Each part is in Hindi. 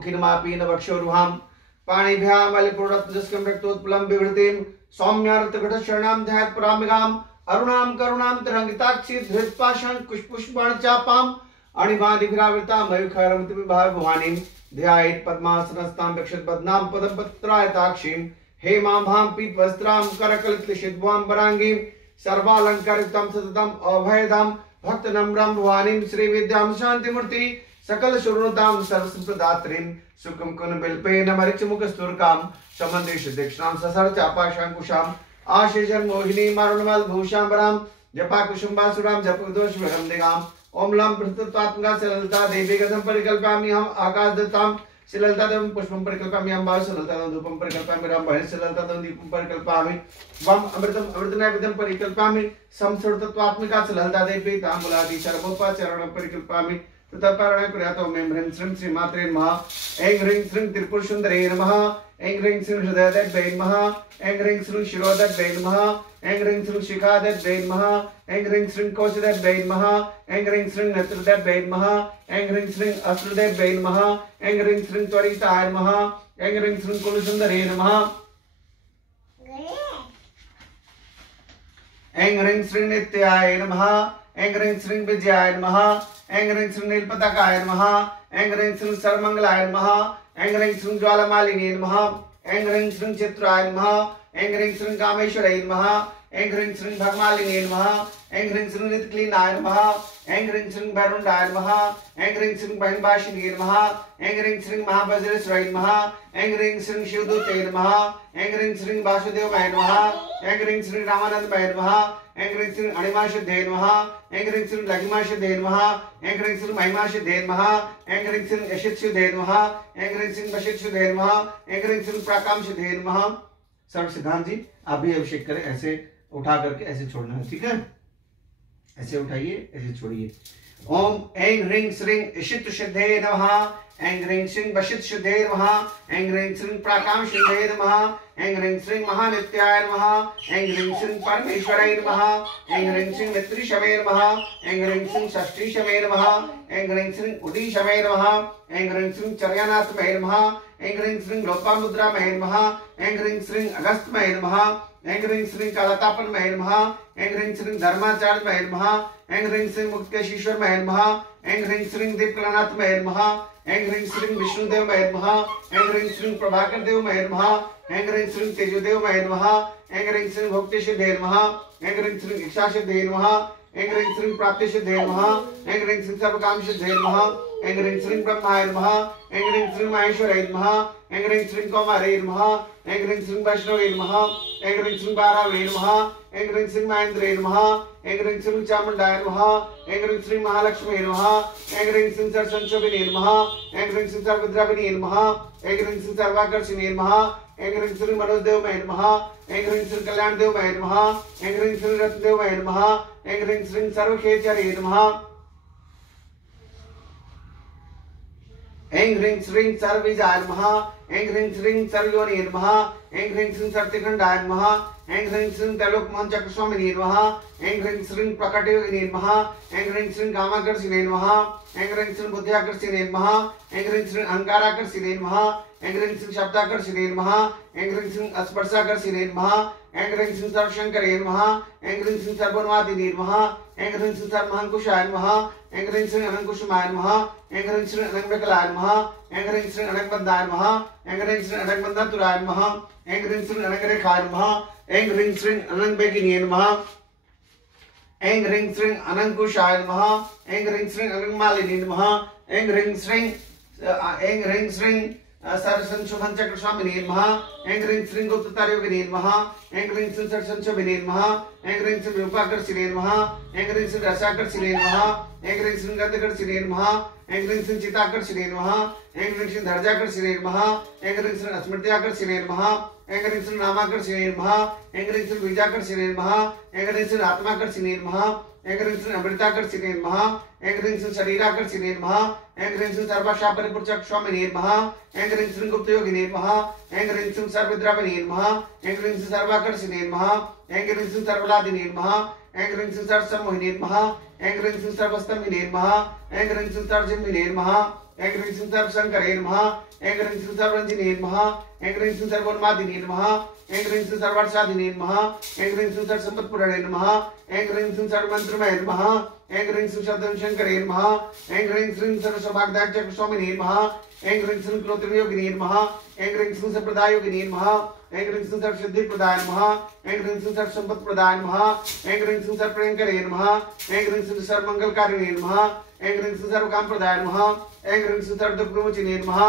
खिनमापीन वक्षोरुहां पाणिभ्याम् अलिपुरत्नस्कं रक्तोत्पलं बिभृतिं सौम्यार्तघटशरणां ध्यायत् परामिगाम् अरुणां करुणां तरंगिताक्षी धृतपाशां कुशपुष्पबाणचापाम् अणिमादिभिरावृतां मयूखैरमतिविभाव भवानीं ध्यायेत् पद्मासनस्तां दक्षिणपद्मां पदपत्रायताक्षीं हेमाभां पीतवस्त्रां करकलितलिशितभुवाम्बराङ्गीं सर्वालङ्कारयुक्तां सततं अभयदां भक्तनम्रां भवानीं श्रीविद्यां शान्तिमूर्ति सकल शून्यतां सर्वसंप्रदात्रीं सुखं कुनबिल्पेन मरीचिमुखस्तुर्कां समन्देश दीक्षां ससर चापाशांकुशां आशीजन मोहिनी मारुणमल भूषांबरां जपा कुसुम्बासुरां जपदोष विरंदिगां ओम लम प्रस्तुतात्मका सललता देवी गदं परिकल्पयामि हम आकाशदत्तां सललता देवं पुष्पं परिकल्पयामि हम भाव सललता देवं धूपं परिकल्पयामि राम भाव सललता देवं दीपं परिकल्पयामि वम अमृतम अमृतनैवेद्यं परिकल्पयामि संसृतत्वात्मिका सललता देवी तांबूलादि सर्वोपचारणं परिकल्पयामि तत्पारायण कुर्यातो मे ह्रीं श्रीं श्रीमात्रे नमः ऐं ह्रीं श्रीं त्रिपुर सुंदरे नमः ऐं ह्रीं श्रीं हृदयदेव्यै नमः ऐं ह्रीं श्रीं शिरोदेव्यै नमः ऐं ह्रीं श्रीं शिखादेव्यै नमः ऐं ह्रीं श्रीं कोशदेव्यै नमः ऐं ह्रीं श्रीं नेत्रदेव्यै नमः ऐं ह्रीं श्रीं अस्त्रदेव्यै नमः ऐं ह्रीं श्रीं त्वरिताय नमः ऐं ह्रीं श्रीं कुलसुंदरे नमः ऐं ह्रीं श्रीं नित्याय नमः ऐं ह्रीं श्रीं विजयाय नमः ऐं ह्रीं श्रीं नीलपताकाय नमः ऐं ह्रीं श्रीं सर्वमंगलाय नमः ऐं ह्रीं श्रीं ज्वालामालिनी नमः ऐं ह्रीं श्रीं चित्राय नमः ऐं ह्रीं श्रीं कामेश्वराय नमः ऐं ह्रीं श्रीं भगमालिनी नमः ऐं ह्रीं श्रीं नित्यक्लीनाय नमः ऐं ह्रीं श्रीं भैरवंडाय नमः ऐं ह्रीं श्रीं बहिर्भाषिनी नमः ऐं ह्रीं श्रीं महावज्रेश्वराय नमः ऐं ह्रीं श्रीं शिवदूते नमः ऐं ह्रीं श्रीं वासुदेवाय नमः ऐं ह्रीं श्रीं रामानंदमय नमः ऐं ह्रीं श्रीं अणिमाशुद्धे नमः ऐं ह्रीं श्रीं लघिमाशुद्धे नमः ऐं ह्रीं श्रीं महिमाशुद्धे नमः ऐं ह्रीं श्रीं यशितशुद्धे नमः ऐं ह्रीं श्रीं वशितशुद्धे नमः ऐं ह्रीं श्रीं प्राकामशुद्धे नमः। सर्व सिद्धांत जी आप भी अभिषेक करें, ऐसे उठा करके ऐसे छोड़ना है, ठीक है? ऐसे उठाइए, ऐसे छोड़िए। ओम ऐं ह्रीं श्रीं ईशितशुद्धे नमः ऐं ह्रीं श्रीं वशितशुद्धे नमः ऐं ह्रीं श्रीं प्राकामशुद्धे नमः ऐं ह्रीं श्रीं महानित्याय नमः ऐं ह्रीं श्रीं परमेश्वराय नमः ऐं ह्रीं श्रीं नेत्रीशवे नमः ऐं ह्रीं श्रीं षष्ठीशवे नमः ऐं ह्रीं श्रीं उदीशवे नमः ऐं ह्रीं श्रीं चर्यानाथमये नमः ऐं ह्रीं श्रीं लोपामुद्रामये नमः ऐं ह्रीं श्रीं अगस्त्यमये नमः ऐं ह्रीं श्रीं कालतापनमये नमः ऐं ह्रीं श्रीं धर्माचार्यमये नमः ऐं ह्रीं श्रीं मुक्तेश्वरमये नमः ऐं ह्रीं श्रीं दीपकलानाथमये नमः ऐं ह्रीं श्रीं विष्णुदेवमये नमः ऐं ह्रीं श्रीं प्रभाकरदेवमये नमः ऐं ह्रीं श्रीं तेजोदेवमये नमः ऐं ह्रीं श्रीं भोक्तेशुद्धे नमः ऐं ह्रीं श्रीं इच्छाशुद्धे नमः ऐं ह्रीं श्रीं प्राप्तिशुद्धे नमः ऐं ह्रीं श्रीं सर्वकामशुद्धे नमः ऐं ह्रीं श्रीं ब्रह्माय नमः ऐं ह्रीं श्रीं महेश्वराय नमः ऐं ह्रीं श्रीं कौमाराय नमः ऐं ह्रीं श्रीं वैष्णवे नमः ऐं ह्रीं श्रीं बारावे नमः ऐं ह्रीं श्रीं महेन्द्रे नमः ऐं ह्रीं श्रीं चामुंडाय नमः ऐं ह्रीं श्रीं महालक्ष्मी नमः ऐं ह्रीं श्रीं सर्वसंशोभिनी नमः ऐं ह्रीं श्रीं सर्वद्रविणी नमः ऐं ह्रीं श्रीं सर्वाकर्षिणी नमः ऐं ह्रीं श्रीं मनोजदेवमये नमः ऐं ह्रीं श्रीं कल्याणदेवमये नमः ऐं ह्रीं श्रीं रत्नदेवमये नमः ऐं ह्रीं श्रीं सर्वखेचरे नमः ऐं ह्रीं श्रीं सर्वबीजाय नमः ऐं ह्रीं श्रीं सर्वयोनि नमः ऐं ह्रीं श्रीं सर्वत्रिखंडाय नमः ऐं ह्रीं श्रीं त्रैलोक्यमोहन चक्रस्वामिनी नमः ऐं ह्रीं श्रीं प्रकटयोगिनी नमः ऐं ह्रीं श्रीं कामाकर्षिणे नमः ऐं ह्रीं श्रीं बुद्ध्याकर्षिणे नमः ऐं ह्रीं श्रीं अहंकाराकर्षिणे नमः ऐं ह्रीं श्रीं शब्दाकर्षिणे नमः ऐं ह्रीं श्रीं स्पर्शाकर्षिणे नमः ऐं ह्रीं श्रीं सर्वशंकरे नमः ऐं ह्रीं श्रीं सर्वोन्मादिने नमः ऐं ह्रीं श्रीं सर्वमहंकुशाय नमः ऐं ह्रीं श्रीं अनंकुशमाय नमः ऐं ह्रीं श्रीं अनंगविकलाय नमः ऐं ह्रीं श्रीं अनंगबंधाय नमः ऐं ह्रीं श्रीं अनंगबंधतुराय नमः ऐं ह्रीं श्रीं अनंगरेखाय नमः ऐं ह्रीं श्रीं अनंगवेगिनी नमः ऐं ह्रीं श्रीं अनंकुशाय नमः ऐं ह्रीं श्रीं अनंगमालिनी नमः ऐं ह्रीं श्रीं सरसंशोभन चक्रस्वामिनी नमः ऐं ह्रीं श्रीं गुप्ततारयोगिनी नमः ऐं ह्रीं श्रीं सरसंशोभिनी नमः ऐं ह्रीं श्रीं रूपाकर्षिणे नमः ऐं ह्रीं श्रीं रसाकर्षिणे नमः ऐं ह्रीं श्रीं गंधकर्षिणे नमः ऐं ह्रीं श्रीं चिताकर्षिणे नमः ऐं ह्रीं श्रीं धर्जाकर्षिणे नमः ऐं ह्रीं श्रीं स्मृत्याकर्षिणे नमः ऐं ह्रीं श्रीं नामाकर्षिणे नमः ऐं ह्रीं श्रीं बीजाकर्षिणे नमः ऐं ह्रीं श्रीं आत्माकर्षिणे नमः ऐं ह्रीं श्रीं अमृताकर्षिणे नमः ऐं ह्रीं श्रीं शरीराकर्षिणे नमः ऐं ह्रीं श्रीं सर्वशापरिपूर्चक्स्वामिने नमः ऐं ह्रीं श्रीं गुप्तयोगिने नमः ऐं ह्रीं श्रीं सर्वद्रविणे नमः ऐं ह्रीं श्रीं सर्वाकर्षिणे नमः ऐं ह्रीं श्रीं सर्वलादिने नमः ऐं ह्रीं श्रीं सर्वसम्मोहिने नमः ऐं ह्रीं श्रीं सर्वस्तम्भिने नमः ऐं ह्रीं श्रीं सर्वजिह्विने नमः ऐं ह्रीं श्रीं सर्वशंकरे नमः। ऐं ह्रीं श्रीं सर्वरंजने नमः। ऐं ह्रीं श्रीं सर्वोन्मादिने नमः। ऐं ह्रीं श्रीं सर्वार्थसाधिने नमः। ऐं ह्रीं श्रीं सर्वसम्पत्पूरणे नमः। ऐं ह्रीं श्रीं सर्वमन्त्रमये नमः। ऐं ह्रीं श्रीं शब्दशंकरे नमः। ऐं ह्रीं श्रीं सर्वसौभाग्यदायकस्वामिने नमः। ऐं ह्रीं श्रीं क्लोत्रयोगिने नमः। ऐं ह्रीं श्रीं सर्वप्रदायोगिने नमः। ऐं ह्रीं श्रीं सर्वसिद्धिप्रदाय नमः। ऐं ह्रीं श्रीं सर्वसम्पत्प्रदाय नमः। ऐं ह्रीं श्रीं सर्वप्रियङ्करे नमः। ऐं ह्रीं श्रीं सर्वमङ्गलकारिणे नमः। ऐं ह्रीं श्रीं सर्वकामप्रदाय नमः। ऐं ह्रीं श्रीं सर्वदुःखविमोचने नमः।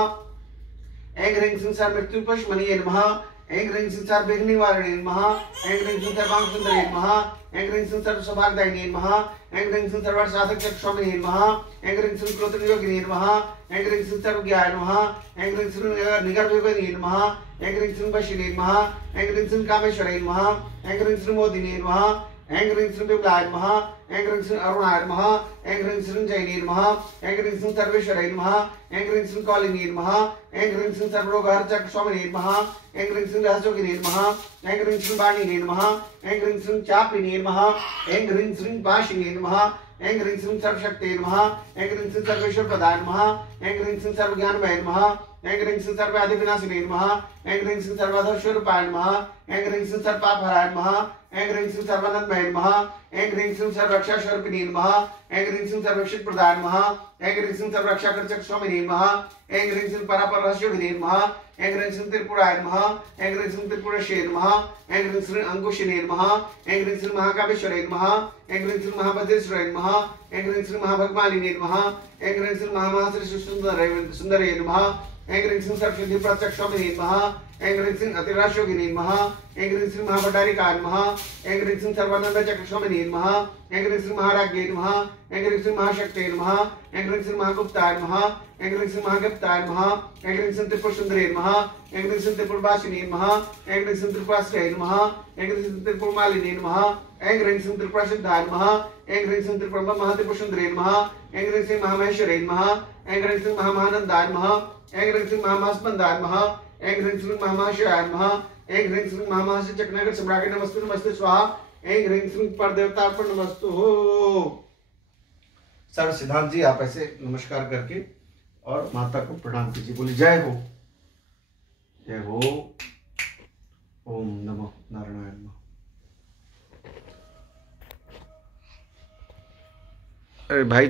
ऐं ह्रीं श्रीं सर्वमृत्युपशमनीये नमः। ऐं ह्रीं श्रीं सर्वविघ्ननिवारणे नमः। ऐं ह्रीं श्रीं सर्वाङ्गसुन्दरे नमः। ऐं ह्रीं श्रीं सर्वसौभाग्यदायिने नमः। ऐं ह्रीं श्रीं सर्वार्थसाधकचक्षुष्वामिने नमः। ऐं ह्रीं श्रीं क्लोत्रयोगिने नमः। ऐं ह्रीं श्रीं सर्वज्ञाय नमः। ऐं ह्रीं श्रीं निगर्भयोगिने नमः। ऐं ह्रीं श्रीं वशिने नमः। ऐं ह्रीं श्रीं कामेश्वराय नमः। ऐं ह्रीं श्रीं मोदिने नमः। ऐं ह्रीं श्रीं विमलाय नमः। ऐं ह्रीं श्रीं अरुणाय नमः। ऐं ह्रीं श्रीं जयिने नमः। ऐं ह्रीं श्रीं सर्वेश्वराय नमः। ऐं ह्रीं श्रीं कौलिने नमः। ऐं ह्रीं श्रीं सर्वरोगहरचक्रस्वामिने नमः। ऐं ह्रीं श्रीं रहस्योगिने नमः। ऐं ह्रीं श्रीं वाणिने नमः। ऐं ह्रीं श्रीं चापिने नमः। ऐं ह्रीं श्रीं पाशिने नमः। ऐं ह्रीं श्रीं सर्वशक्ते नमः। ऐं ह्रीं श्रीं सर्वेश्वरप्रदाय नमः। ऐं ह्रीं श्रीं सर्वज्ञानमये नमः। ऐं ह्रीं श्रीं सर्वादिविनाशिने नमः। ऐं ह्रीं श्रीं सर्वाधर्षरूपाय नमः। ऐं ह्रीं श्रीं सर्वपापहराय नमः। ऐं ह्रीं श्रीं सर्वानन्दमये नमः। ऐं ह्रीं श्रीं सर्वरक्षास्वरूपिणे नमः। ऐं ह्रीं श्रीं सर्वक्षितप्रदाय नमः। ऐं ह्रीं श्रीं सर्वरक्षाकरचक्षुस्वामिने नमः। ऐं ह्रीं श्रीं परापररहस्योगिने नमः। ऐं ह्रीं श्रीं त्रिपुराय नमः। ऐं ह्रीं श्रीं त्रिपुरश्ये नमः। ऐं ह्रीं श्रीं अंकुशिने नमः। ऐं ह्रीं श्रीं महाकामेश्वराय नमः। ऐं ह्रीं श्रीं महाभद्रेश्वराय नमः। ऐं ह्रीं श्रीं महाभगमालिने नमः। ऐं ह्रीं श्रीं महामहाश्रीसुन्दरे नमः। ऐं ह्रीं श्रीं सर्वसिद्धिप्रत्यक्षस्वामिने नमः। ऐं ह्रीं श्रीं अतिराशयोगिने नमः। ऐं ह्रीं श्रीं महाभट्टारिकाय नमः। ऐं ह्रीं श्रीं सर्वानन्दचक्रस्वामिने नमः। ऐं ह्रीं श्रीं महाराज्ञे नमः। ऐं ह्रीं श्रीं महाशक्ते नमः। ऐं ह्रीं श्रीं महागुप्ताय नमः। ऐं ह्रीं श्रीं महागुप्ताय नमः। ऐं ह्रीं श्रीं त्रिपुरसुन्दरे नमः। ऐं ह्रीं श्रीं त्रिपुरवासिने नमः। ऐं ह्रीं श्रीं त्रिपुराश्रये नमः। ऐं ह्रीं श्रीं त्रिपुरमालिने नमः। ऐं ह्रीं श्रीं त्रिपुरसिद्धाय नमः। ऐं ह्रीं श्रीं त्रिपुरमहात्रिपुरसुन्दरे नमः। ऐं ह्रीं श्रीं महामहेश्वरे नमः। ऐं ह्रीं श्रीं महामानन्दाय नमः। ऐं ह्रीं श्रीं महामास्पन्दाय नमः। ऐं ह्रीं श्रीं महामाशयाय नमः। ऐं ह्रीं श्रीं महामाशचक्रनगर सम्राटे नमस्ते नमस्ते स्वाहा। ऐं ह्रीं श्रीं परदेवतार्पण नमस्तु हो। सर सिद्धांत जी आप ऐसे नमस्कार करके और माता को प्रणाम कीजिए। बोलिए जय हो, जय हो। ओम नमो नारायणाय नमः। अरे भाई